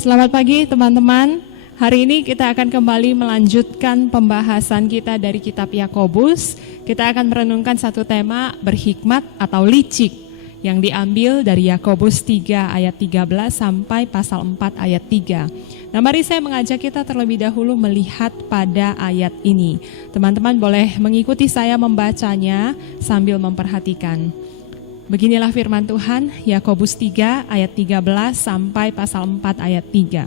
Selamat pagi teman-teman. Hari ini kita akan kembali melanjutkan pembahasan kita dari kitab Yakobus. Kita akan merenungkan satu tema berhikmat atau licik yang diambil dari Yakobus 3 ayat 13 sampai pasal 4 ayat 3. Nah, mari saya mengajak kita terlebih dahulu melihat pada ayat ini. Teman-teman boleh mengikuti saya membacanya sambil memperhatikan. Beginilah firman Tuhan, Yakobus 3 ayat 13 sampai pasal 4 ayat 3.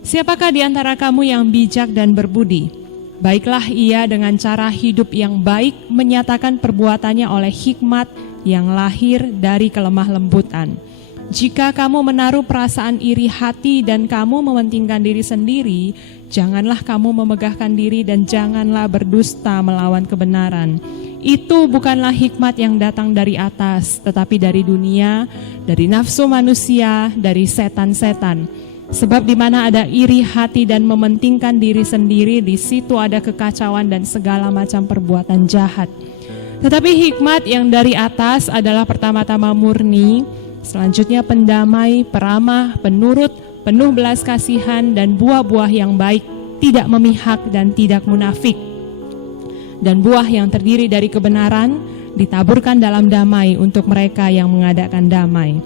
Siapakah di antara kamu yang bijak dan berbudi? Baiklah ia dengan cara hidup yang baik menyatakan perbuatannya oleh hikmat yang lahir dari kelemah lembutan. Jika kamu menaruh perasaan iri hati dan kamu mementingkan diri sendiri, janganlah kamu memegahkan diri dan janganlah berdusta melawan kebenaran. Itu bukanlah hikmat yang datang dari atas, tetapi dari dunia, dari nafsu manusia, dari setan-setan. Sebab di mana ada iri hati dan mementingkan diri sendiri, di situ ada kekacauan dan segala macam perbuatan jahat. Tetapi hikmat yang dari atas adalah pertama-tama murni, selanjutnya pendamai, peramah, penurut, penuh belas kasihan dan buah-buah yang baik, tidak memihak dan tidak munafik. Dan buah yang terdiri dari kebenaran ditaburkan dalam damai untuk mereka yang mengadakan damai.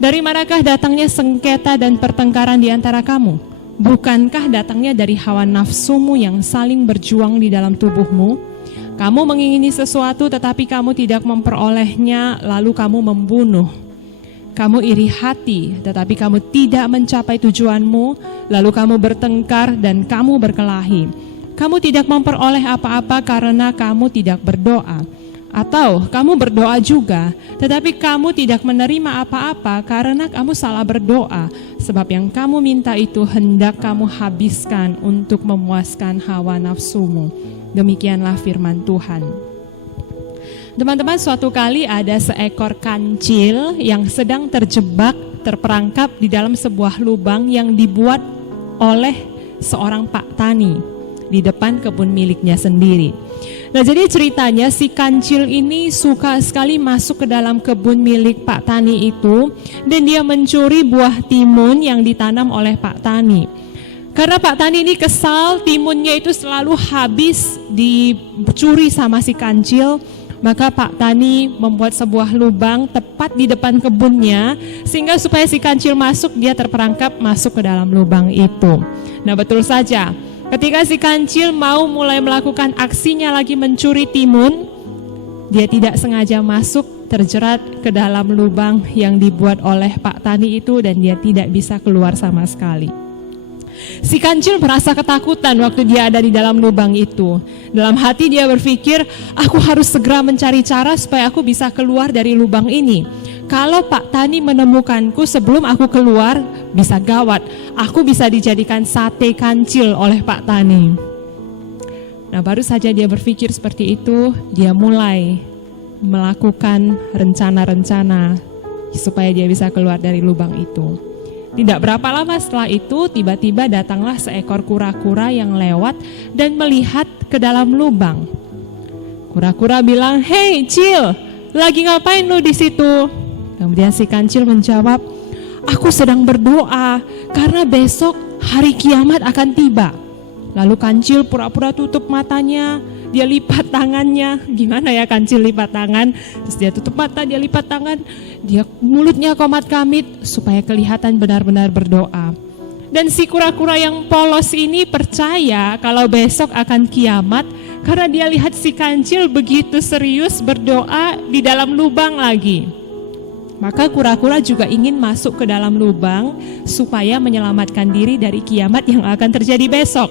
Dari manakah datangnya sengketa dan pertengkaran di antara kamu? Bukankah datangnya dari hawa nafsumu yang saling berjuang di dalam tubuhmu? Kamu mengingini sesuatu tetapi kamu tidak memperolehnya, lalu kamu membunuh. Kamu iri hati tetapi kamu tidak mencapai tujuanmu, lalu kamu bertengkar dan kamu berkelahi. Kamu tidak memperoleh apa-apa karena kamu tidak berdoa. Atau kamu berdoa juga, tetapi kamu tidak menerima apa-apa karena kamu salah berdoa. Sebab yang kamu minta itu hendak kamu habiskan untuk memuaskan hawa nafsumu. Demikianlah firman Tuhan. Teman-teman, suatu kali ada seekor kancil yang sedang terperangkap di dalam sebuah lubang yang dibuat oleh seorang pak tani di depan kebun miliknya sendiri. Nah, jadi ceritanya si kancil ini suka sekali masuk ke dalam kebun milik Pak Tani itu dan dia mencuri buah timun yang ditanam oleh Pak Tani. Karena Pak Tani ini kesal, timunnya itu selalu habis dicuri sama si kancil, maka Pak Tani membuat sebuah lubang tepat di depan kebunnya sehingga supaya si kancil masuk, dia terperangkap masuk ke dalam lubang itu. Nah, betul saja. Ketika si kancil mau mulai melakukan aksinya lagi mencuri timun, dia tidak sengaja masuk terjerat ke dalam lubang yang dibuat oleh Pak Tani itu dan dia tidak bisa keluar sama sekali. Si kancil merasa ketakutan waktu dia ada di dalam lubang itu. Dalam hati dia berpikir, aku harus segera mencari cara supaya aku bisa keluar dari lubang ini. Kalau Pak Tani menemukanku sebelum aku keluar, bisa gawat. Aku bisa dijadikan sate kancil oleh Pak Tani. Nah, baru saja dia berpikir seperti itu, dia mulai melakukan rencana-rencana supaya dia bisa keluar dari lubang itu. Tidak berapa lama setelah itu, tiba-tiba datanglah seekor kura-kura yang lewat dan melihat ke dalam lubang. Kura-kura bilang, "Hei, Cil, lagi ngapain lu di situ?" Kemudian si kancil menjawab, "Aku sedang berdoa karena besok hari kiamat akan tiba." Lalu kancil pura-pura tutup matanya, dia lipat tangannya. Gimana ya kancil lipat tangan? Terus dia tutup mata, dia lipat tangan, dia mulutnya komat-kamit supaya kelihatan benar-benar berdoa. Dan si kura-kura yang polos ini percaya kalau besok akan kiamat karena dia lihat si kancil begitu serius berdoa di dalam lubang lagi. Maka kura-kura juga ingin masuk ke dalam lubang supaya menyelamatkan diri dari kiamat yang akan terjadi besok.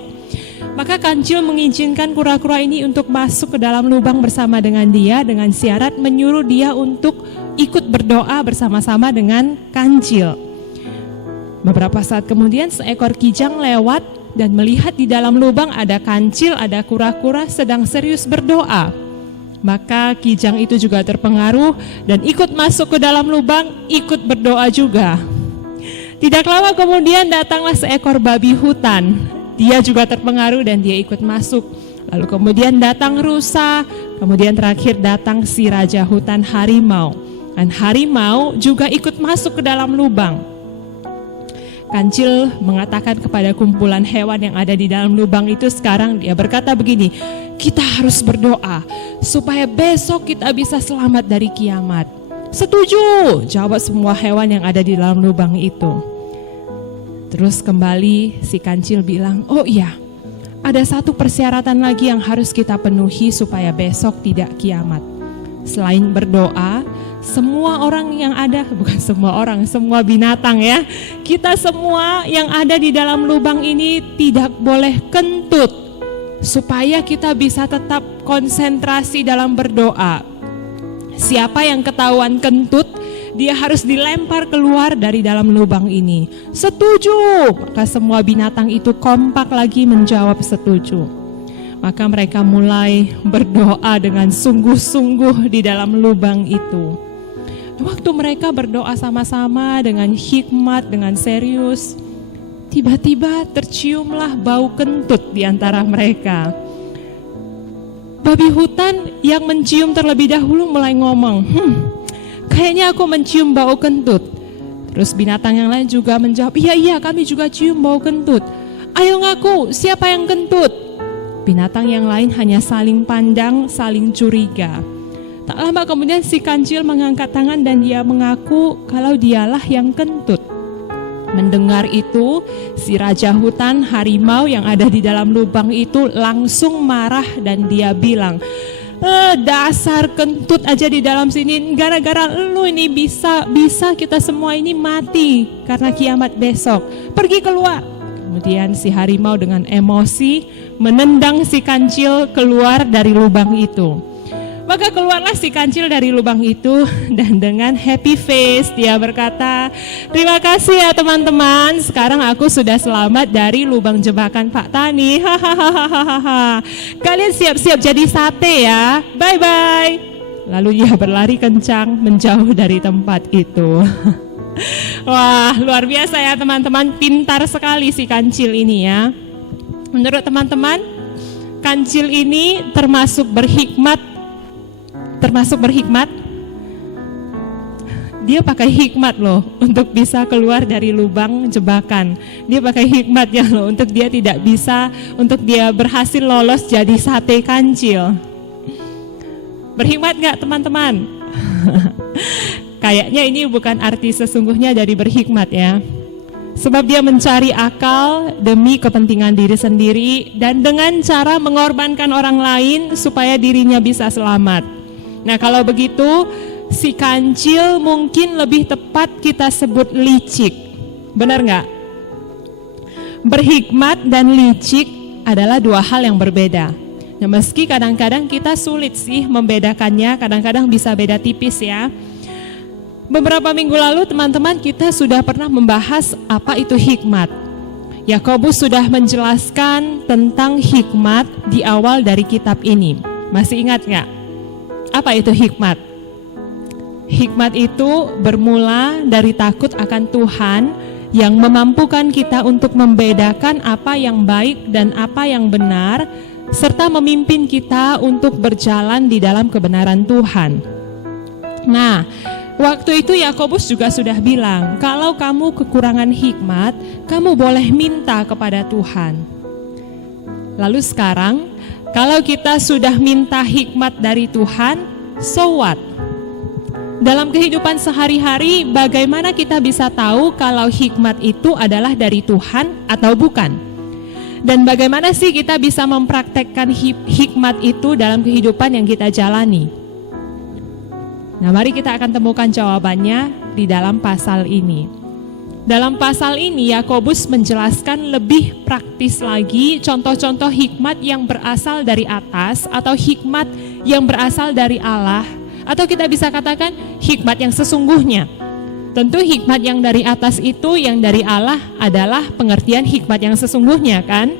Maka kancil mengizinkan kura-kura ini untuk masuk ke dalam lubang bersama dengan dia dengan syarat menyuruh dia untuk ikut berdoa bersama-sama dengan kancil. Beberapa saat kemudian seekor kijang lewat dan melihat di dalam lubang ada kancil, ada kura-kura sedang serius berdoa. Maka kijang itu juga terpengaruh dan ikut masuk ke dalam lubang, ikut berdoa juga. Tidak lama kemudian datanglah seekor babi hutan. Dia juga terpengaruh dan dia ikut masuk. Lalu kemudian datang rusa, kemudian terakhir datang si raja hutan harimau. Dan harimau juga ikut masuk ke dalam lubang. Kancil mengatakan kepada kumpulan hewan yang ada di dalam lubang itu, sekarang dia berkata begini, kita harus berdoa supaya besok kita bisa selamat dari kiamat. Setuju, jawab semua hewan yang ada di dalam lubang itu. Terus kembali si kancil bilang, oh iya, ada satu persyaratan lagi yang harus kita penuhi supaya besok tidak kiamat. Selain berdoa, semua orang yang ada, bukan semua orang, semua binatang ya, kita semua yang ada di dalam lubang ini tidak boleh kentut, supaya kita bisa tetap konsentrasi dalam berdoa. Siapa yang ketahuan kentut, dia harus dilempar keluar dari dalam lubang ini. Setuju, maka semua binatang itu kompak lagi menjawab setuju. Maka mereka mulai berdoa dengan sungguh-sungguh di dalam lubang itu. Waktu mereka berdoa sama-sama dengan hikmat, dengan serius, tiba-tiba terciumlah bau kentut di antara mereka. Babi hutan yang mencium terlebih dahulu mulai ngomong, kayaknya aku mencium bau kentut. Terus binatang yang lain juga menjawab, iya kami juga cium bau kentut. Ayo ngaku, siapa yang kentut? Binatang yang lain hanya saling pandang, saling curiga. Tak lama kemudian si kancil mengangkat tangan dan dia mengaku kalau dialah yang kentut. Mendengar itu, si raja hutan harimau yang ada di dalam lubang itu langsung marah dan dia bilang, dasar kentut aja di dalam sini, gara-gara lu ini bisa kita semua ini mati karena kiamat besok. Pergi keluar. Kemudian si harimau dengan emosi menendang si kancil keluar dari lubang itu. Maka keluarlah si kancil dari lubang itu dan dengan happy face dia berkata, terima kasih ya teman-teman, sekarang aku sudah selamat dari lubang jebakan Pak Tani. Hahaha. Kalian siap-siap jadi sate ya. Bye-bye. Lalu dia berlari kencang menjauh dari tempat itu. Wah, luar biasa ya teman-teman, pintar sekali si kancil ini ya. Menurut teman-teman, kancil ini termasuk berhikmat. Dia pakai hikmat loh untuk bisa keluar dari lubang jebakan. Dia pakai hikmatnya loh untuk dia berhasil lolos jadi sate kancil. Berhikmat gak teman-teman? Kayaknya ini bukan arti sesungguhnya dari berhikmat ya. Sebab dia mencari akal demi kepentingan diri sendiri dan dengan cara mengorbankan orang lain supaya dirinya bisa selamat. Nah kalau begitu, si kancil mungkin lebih tepat kita sebut licik. Benar gak? Berhikmat dan licik adalah dua hal yang berbeda. Nah, meski kadang-kadang kita sulit sih membedakannya, kadang-kadang bisa beda tipis ya. Beberapa minggu lalu teman-teman kita sudah pernah membahas apa itu hikmat. Yakobus sudah menjelaskan tentang hikmat di awal dari kitab ini. Masih ingat gak? Apa itu hikmat? Hikmat itu bermula dari takut akan Tuhan yang memampukan kita untuk membedakan apa yang baik dan apa yang benar, serta memimpin kita untuk berjalan di dalam kebenaran Tuhan. Nah, waktu itu Yakobus juga sudah bilang, kalau kamu kekurangan hikmat, kamu boleh minta kepada Tuhan. Lalu sekarang, kalau kita sudah minta hikmat dari Tuhan, so what? Dalam kehidupan sehari-hari, bagaimana kita bisa tahu kalau hikmat itu adalah dari Tuhan atau bukan? Dan bagaimana sih kita bisa mempraktekkan hikmat itu dalam kehidupan yang kita jalani? Nah, mari kita akan temukan jawabannya di dalam pasal ini. Dalam pasal ini, Yakobus menjelaskan lebih praktis lagi contoh-contoh hikmat yang berasal dari atas atau hikmat yang berasal dari Allah, atau kita bisa katakan hikmat yang sesungguhnya. Tentu hikmat yang dari atas itu, yang dari Allah adalah pengertian hikmat yang sesungguhnya kan?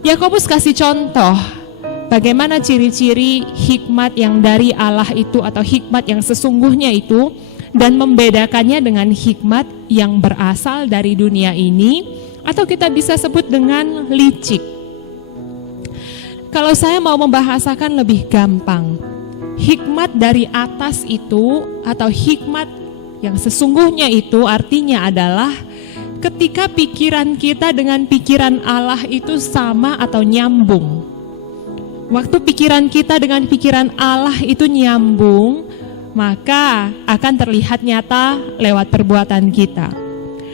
Yakobus kasih contoh bagaimana ciri-ciri hikmat yang dari Allah itu atau hikmat yang sesungguhnya itu, dan membedakannya dengan hikmat yang berasal dari dunia ini, atau kita bisa sebut dengan licik. Kalau saya mau membahasakan lebih gampang, hikmat dari atas itu atau hikmat yang sesungguhnya itu artinya adalah ketika pikiran kita dengan pikiran Allah itu sama atau nyambung. Waktu pikiran kita dengan pikiran Allah itu nyambung, maka akan terlihat nyata lewat perbuatan kita.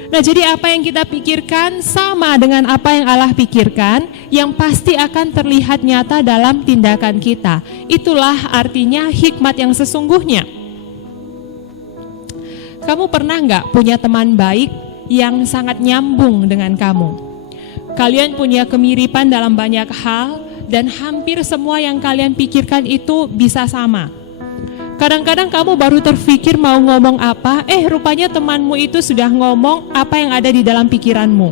Nah, jadi apa yang kita pikirkan sama dengan apa yang Allah pikirkan, yang pasti akan terlihat nyata dalam tindakan kita. Itulah artinya hikmat yang sesungguhnya. Kamu pernah nggak punya teman baik yang sangat nyambung dengan kamu? Kalian punya kemiripan dalam banyak hal, dan hampir semua yang kalian pikirkan itu bisa sama. Kadang-kadang kamu baru terpikir mau ngomong apa, rupanya temanmu itu sudah ngomong apa yang ada di dalam pikiranmu.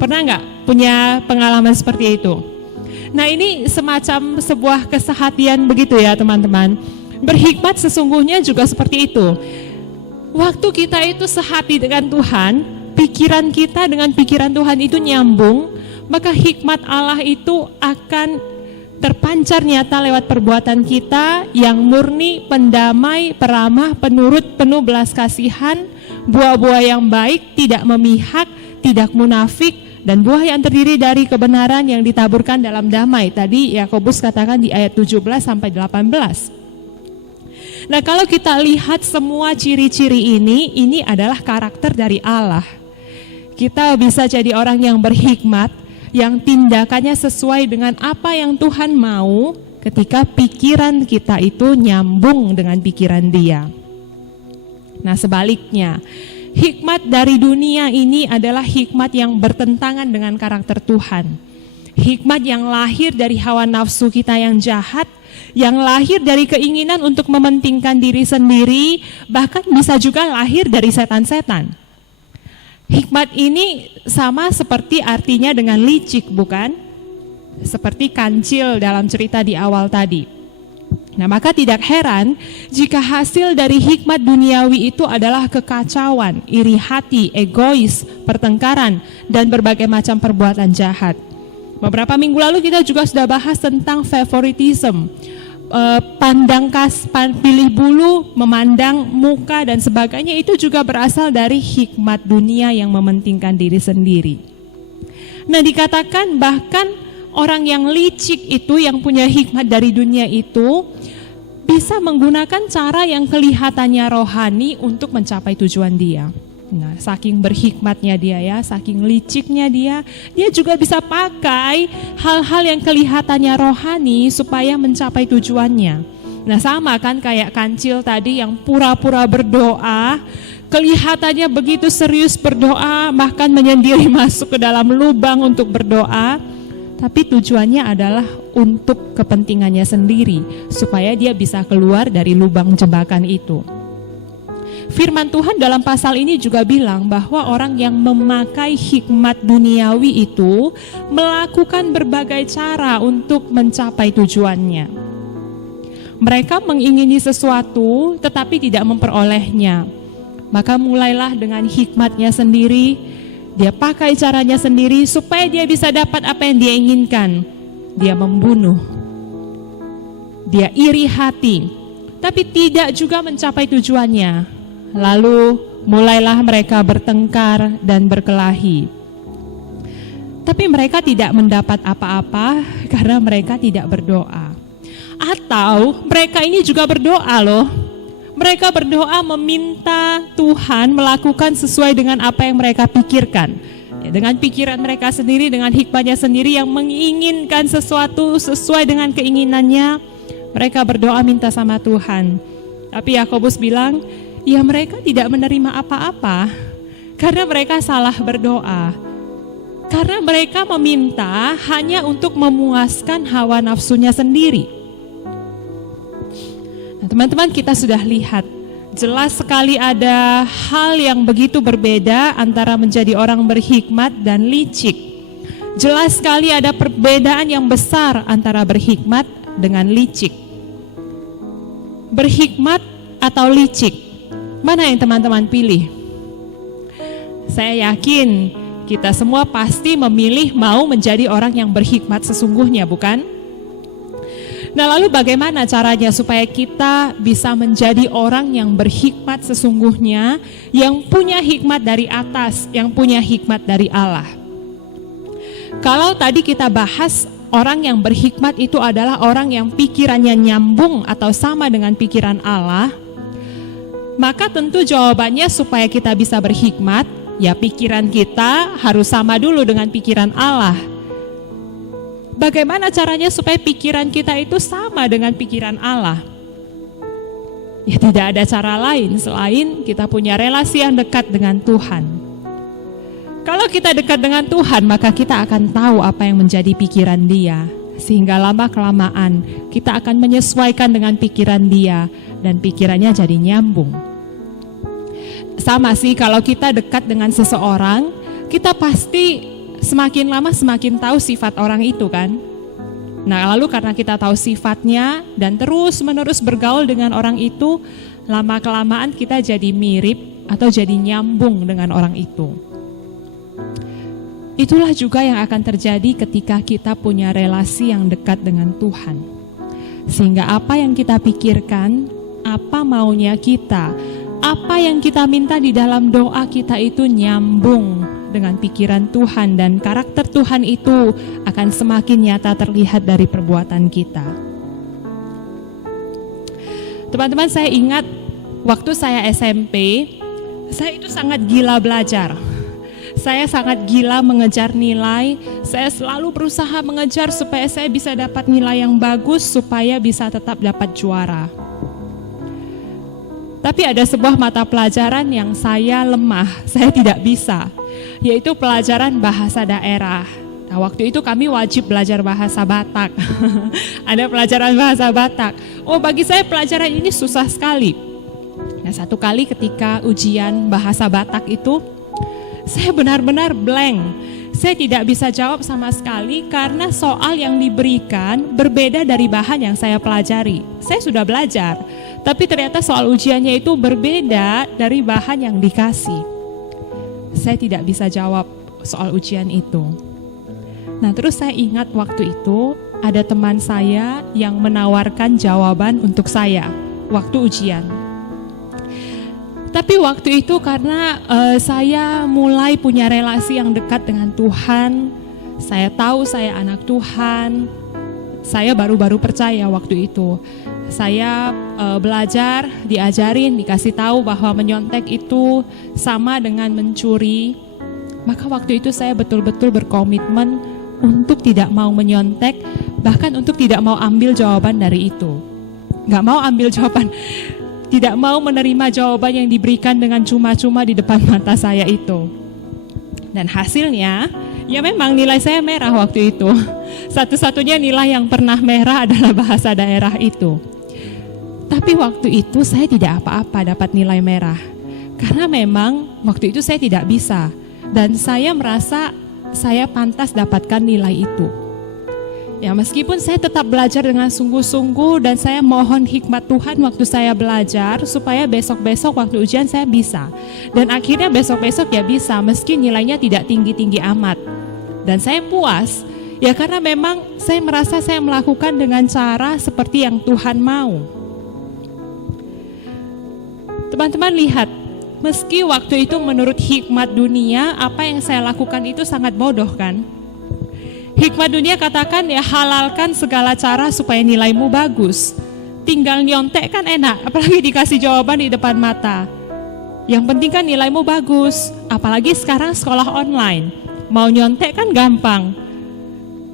Pernah nggak punya pengalaman seperti itu? Nah, ini semacam sebuah kesehatian begitu ya teman-teman. Berhikmat sesungguhnya juga seperti itu. Waktu kita itu sehati dengan Tuhan, pikiran kita dengan pikiran Tuhan itu nyambung, maka hikmat Allah itu akan terpancar nyata lewat perbuatan kita yang murni, pendamai, peramah, penurut, penuh belas kasihan, buah-buah yang baik, tidak memihak, tidak munafik, dan buah yang terdiri dari kebenaran yang ditaburkan dalam damai. Tadi Yakobus katakan di ayat 17 sampai 18. Nah, kalau kita lihat semua ciri-ciri ini adalah karakter dari Allah. Kita bisa jadi orang yang berhikmat, yang tindakannya sesuai dengan apa yang Tuhan mau ketika pikiran kita itu nyambung dengan pikiran Dia. Nah, sebaliknya, hikmat dari dunia ini adalah hikmat yang bertentangan dengan karakter Tuhan. Hikmat yang lahir dari hawa nafsu kita yang jahat, yang lahir dari keinginan untuk mementingkan diri sendiri, bahkan bisa juga lahir dari setan-setan. Hikmat ini sama seperti artinya dengan licik, bukan? Seperti kancil dalam cerita di awal tadi. Nah, maka tidak heran jika hasil dari hikmat duniawi itu adalah kekacauan, iri hati, egois, pertengkaran, dan berbagai macam perbuatan jahat. Beberapa minggu lalu kita juga sudah bahas tentang favoritism, pilih bulu, memandang muka dan sebagainya. Itu juga berasal dari hikmat dunia yang mementingkan diri sendiri. Nah, dikatakan bahkan orang yang licik itu, yang punya hikmat dari dunia itu, bisa menggunakan cara yang kelihatannya rohani untuk mencapai tujuan dia. Nah, saking berhikmatnya dia ya, saking liciknya dia juga bisa pakai hal-hal yang kelihatannya rohani supaya mencapai tujuannya. Nah, sama kan kayak kancil tadi yang pura-pura berdoa, kelihatannya begitu serius berdoa, bahkan menyendiri masuk ke dalam lubang untuk berdoa, tapi tujuannya adalah untuk kepentingannya sendiri, supaya dia bisa keluar dari lubang jebakan itu. Firman Tuhan dalam pasal ini juga bilang bahwa orang yang memakai hikmat duniawi itu melakukan berbagai cara untuk mencapai tujuannya. Mereka mengingini sesuatu tetapi tidak memperolehnya. Maka mulailah dengan hikmatnya sendiri, dia pakai caranya sendiri supaya dia bisa dapat apa yang dia inginkan. Dia membunuh, dia iri hati, tapi tidak juga mencapai tujuannya. Lalu mulailah mereka bertengkar dan berkelahi. Tapi mereka tidak mendapat apa-apa karena mereka tidak berdoa. Atau mereka ini juga berdoa loh. Mereka berdoa meminta Tuhan melakukan sesuai dengan apa yang mereka pikirkan. Ya, dengan pikiran mereka sendiri, dengan hikmatnya sendiri yang menginginkan sesuatu sesuai dengan keinginannya, mereka berdoa minta sama Tuhan. Tapi Yakobus bilang, ya mereka tidak menerima apa-apa karena mereka salah berdoa. Karena mereka meminta hanya untuk memuaskan hawa nafsunya sendiri. Nah, teman-teman, kita sudah lihat jelas sekali ada hal yang begitu berbeda antara menjadi orang berhikmat dan licik. Jelas sekali ada perbedaan yang besar antara berhikmat dengan licik. Berhikmat atau licik, mana yang teman-teman pilih? Saya yakin kita semua pasti memilih mau menjadi orang yang berhikmat sesungguhnya, bukan? Nah, lalu bagaimana caranya supaya kita bisa menjadi orang yang berhikmat sesungguhnya, yang punya hikmat dari atas, yang punya hikmat dari Allah? Kalau tadi kita bahas orang yang berhikmat itu adalah orang yang pikirannya nyambung atau sama dengan pikiran Allah, maka tentu jawabannya supaya kita bisa berhikmat, ya pikiran kita harus sama dulu dengan pikiran Allah. Bagaimana caranya supaya pikiran kita itu sama dengan pikiran Allah? Ya tidak ada cara lain selain kita punya relasi yang dekat dengan Tuhan. Kalau kita dekat dengan Tuhan, maka kita akan tahu apa yang menjadi pikiran Dia. Sehingga lama-kelamaan kita akan menyesuaikan dengan pikiran Dia dan pikirannya jadi nyambung. Sama sih kalau kita dekat dengan seseorang, kita pasti semakin lama semakin tahu sifat orang itu kan. Nah lalu karena kita tahu sifatnya dan terus menerus bergaul dengan orang itu, lama-kelamaan kita jadi mirip atau jadi nyambung dengan orang itu. Itulah juga yang akan terjadi ketika kita punya relasi yang dekat dengan Tuhan. Sehingga apa yang kita pikirkan, apa maunya kita, apa yang kita minta di dalam doa kita itu nyambung dengan pikiran Tuhan, dan karakter Tuhan itu akan semakin nyata terlihat dari perbuatan kita. Teman-teman, saya ingat waktu saya SMP, saya itu sangat gila belajar. Saya sangat gila mengejar nilai, saya selalu berusaha mengejar supaya saya bisa dapat nilai yang bagus, supaya bisa tetap dapat juara. Tapi ada sebuah mata pelajaran yang saya lemah, saya tidak bisa, yaitu pelajaran bahasa daerah. Nah, waktu itu kami wajib belajar bahasa Batak. Ada pelajaran bahasa Batak. Oh, bagi saya pelajaran ini susah sekali. Nah, satu kali ketika ujian bahasa Batak itu, saya benar-benar blank. Saya tidak bisa jawab sama sekali karena soal yang diberikan berbeda dari bahan yang saya pelajari. Saya sudah belajar, tapi ternyata soal ujiannya itu berbeda dari bahan yang dikasih. Saya tidak bisa jawab soal ujian itu. Nah, terus saya ingat waktu itu ada teman saya yang menawarkan jawaban untuk saya waktu ujian. Tapi waktu itu karena saya mulai punya relasi yang dekat dengan Tuhan, saya tahu saya anak Tuhan, saya baru-baru percaya waktu itu. Saya belajar, diajarin, dikasih tahu bahwa menyontek itu sama dengan mencuri. Maka waktu itu saya betul-betul berkomitmen untuk tidak mau menyontek, bahkan untuk tidak mau ambil jawaban dari itu. Gak mau ambil jawaban, tidak mau menerima jawaban yang diberikan dengan cuma-cuma di depan mata saya itu. Dan hasilnya, ya memang nilai saya merah waktu itu. Satu-satunya nilai yang pernah merah adalah bahasa daerah itu. Tapi waktu itu saya tidak apa-apa dapat nilai merah. Karena memang waktu itu saya tidak bisa. Dan saya merasa saya pantas dapatkan nilai itu. Ya, meskipun saya tetap belajar dengan sungguh-sungguh dan saya mohon hikmat Tuhan waktu saya belajar supaya besok-besok waktu ujian saya bisa. Dan akhirnya besok-besok ya bisa, meski nilainya tidak tinggi-tinggi amat. Dan saya puas, ya karena memang saya merasa saya melakukan dengan cara seperti yang Tuhan mau. Teman-teman lihat, meski waktu itu menurut hikmat dunia, apa yang saya lakukan itu sangat bodoh kan? Hikmat dunia katakan ya halalkan segala cara supaya nilaimu bagus. Tinggal nyontek kan enak, apalagi dikasih jawaban di depan mata. Yang penting kan nilaimu bagus, apalagi sekarang sekolah online. Mau nyontek kan gampang.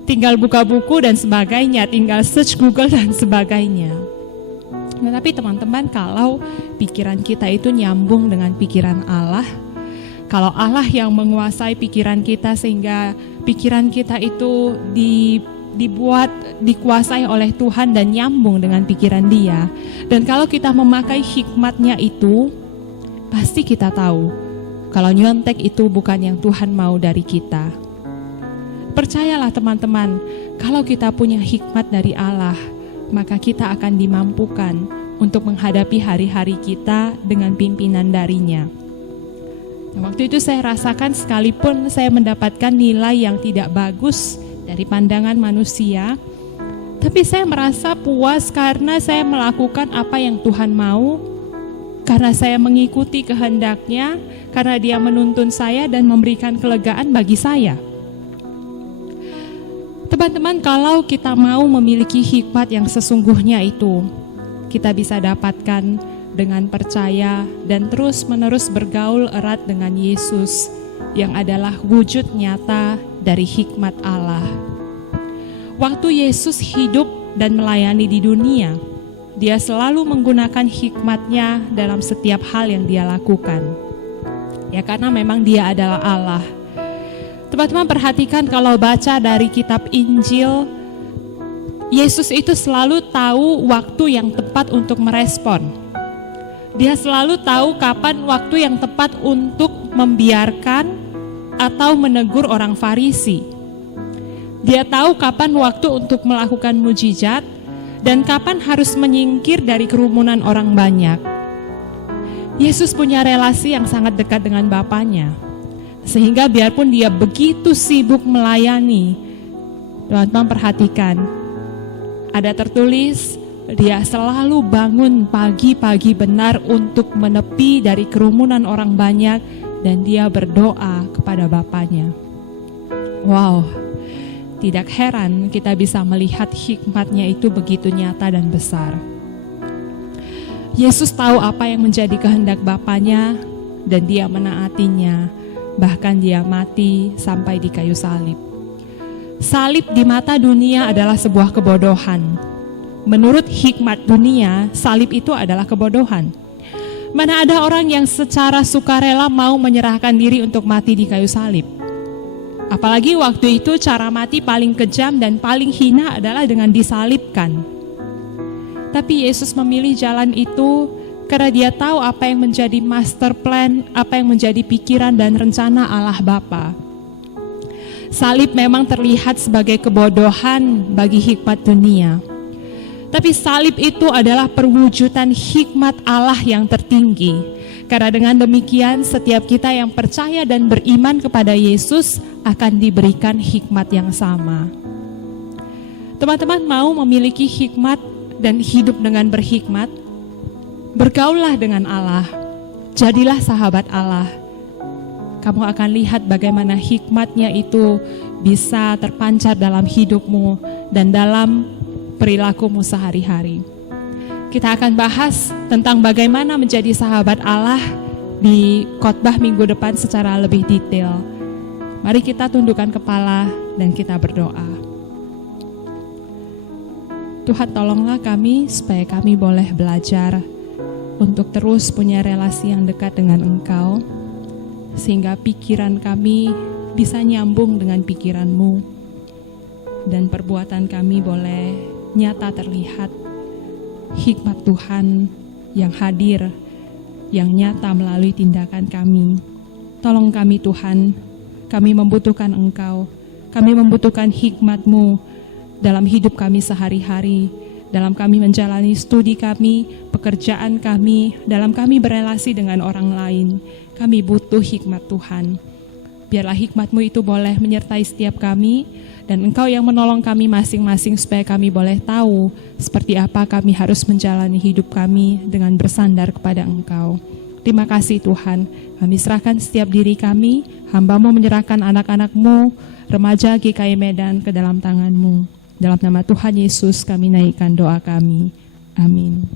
Tinggal buka buku dan sebagainya, tinggal search Google dan sebagainya. Nah, tapi teman-teman, kalau pikiran kita itu nyambung dengan pikiran Allah, kalau Allah yang menguasai pikiran kita sehingga pikiran kita itu dikuasai oleh Tuhan dan nyambung dengan pikiran Dia. Dan kalau kita memakai hikmatnya itu, pasti kita tahu kalau nyontek itu bukan yang Tuhan mau dari kita. Percayalah teman-teman, kalau kita punya hikmat dari Allah, maka kita akan dimampukan untuk menghadapi hari-hari kita dengan pimpinan darinya. Nah, waktu itu saya rasakan sekalipun saya mendapatkan nilai yang tidak bagus dari pandangan manusia, Tapi saya merasa puas karena saya melakukan apa yang Tuhan mau, karena saya mengikuti kehendak-Nya, karena Dia menuntun saya dan memberikan kelegaan bagi saya. Teman-teman, kalau kita mau memiliki hikmat yang sesungguhnya itu, kita bisa dapatkan dengan percaya dan terus-menerus bergaul erat dengan Yesus yang adalah wujud nyata dari hikmat Allah. Waktu Yesus hidup dan melayani di dunia, Dia selalu menggunakan hikmat-Nya dalam setiap hal yang Dia lakukan. Ya, karena memang Dia adalah Allah. Teman-teman perhatikan kalau baca dari kitab Injil, Yesus itu selalu tahu waktu yang tepat untuk merespon. Dia selalu tahu kapan waktu yang tepat untuk membiarkan atau menegur orang Farisi. Dia tahu kapan waktu untuk melakukan mujizat dan kapan harus menyingkir dari kerumunan orang banyak. Yesus punya relasi yang sangat dekat dengan Bapanya. Sehingga biarpun Dia begitu sibuk melayani, teman-teman perhatikan, ada tertulis, Dia selalu bangun pagi-pagi benar untuk menepi dari kerumunan orang banyak dan Dia berdoa kepada Bapanya. Wow, tidak heran kita bisa melihat hikmat-Nya itu begitu nyata dan besar. Yesus tahu apa yang menjadi kehendak Bapanya dan Dia menaatinya, bahkan Dia mati sampai di kayu salib. Salib di mata dunia adalah sebuah kebodohan. Menurut hikmat dunia, salib itu adalah kebodohan. Mana ada orang yang secara sukarela mau menyerahkan diri untuk mati di kayu salib. Apalagi waktu itu cara mati paling kejam dan paling hina adalah dengan disalibkan. Tapi Yesus memilih jalan itu karena Dia tahu apa yang menjadi master plan, apa yang menjadi pikiran dan rencana Allah Bapa. Salib memang terlihat sebagai kebodohan bagi hikmat dunia. Tapi salib itu adalah perwujudan hikmat Allah yang tertinggi. Karena dengan demikian setiap kita yang percaya dan beriman kepada Yesus akan diberikan hikmat yang sama. Teman-teman mau memiliki hikmat dan hidup dengan berhikmat? Bergaullah dengan Allah, jadilah sahabat Allah. Kamu akan lihat bagaimana hikmat-Nya itu bisa terpancar dalam hidupmu dan dalam perilakumu sehari-hari. Kita akan bahas tentang bagaimana menjadi sahabat Allah di khotbah minggu depan secara lebih detail. Mari kita tundukkan kepala dan kita berdoa. Tuhan, tolonglah kami supaya kami boleh belajar untuk terus punya relasi yang dekat dengan Engkau, sehingga pikiran kami bisa nyambung dengan pikiran-Mu, dan perbuatan kami boleh nyata terlihat hikmat Tuhan yang hadir, yang nyata melalui tindakan kami. Tolong kami Tuhan, kami membutuhkan Engkau, kami membutuhkan hikmat-Mu dalam hidup kami sehari-hari, dalam kami menjalani studi kami, pekerjaan kami, dalam kami berelasi dengan orang lain. Kami butuh hikmat Tuhan. Biarlah hikmat-Mu itu boleh menyertai setiap kami, dan Engkau yang menolong kami masing-masing supaya kami boleh tahu seperti apa kami harus menjalani hidup kami dengan bersandar kepada Engkau. Terima kasih Tuhan, kami serahkan setiap diri kami, hamba-Mu menyerahkan anak-anak-Mu, remaja GKI Medan ke dalam tangan-Mu. Dalam nama Tuhan Yesus kami naikkan doa kami. Amin.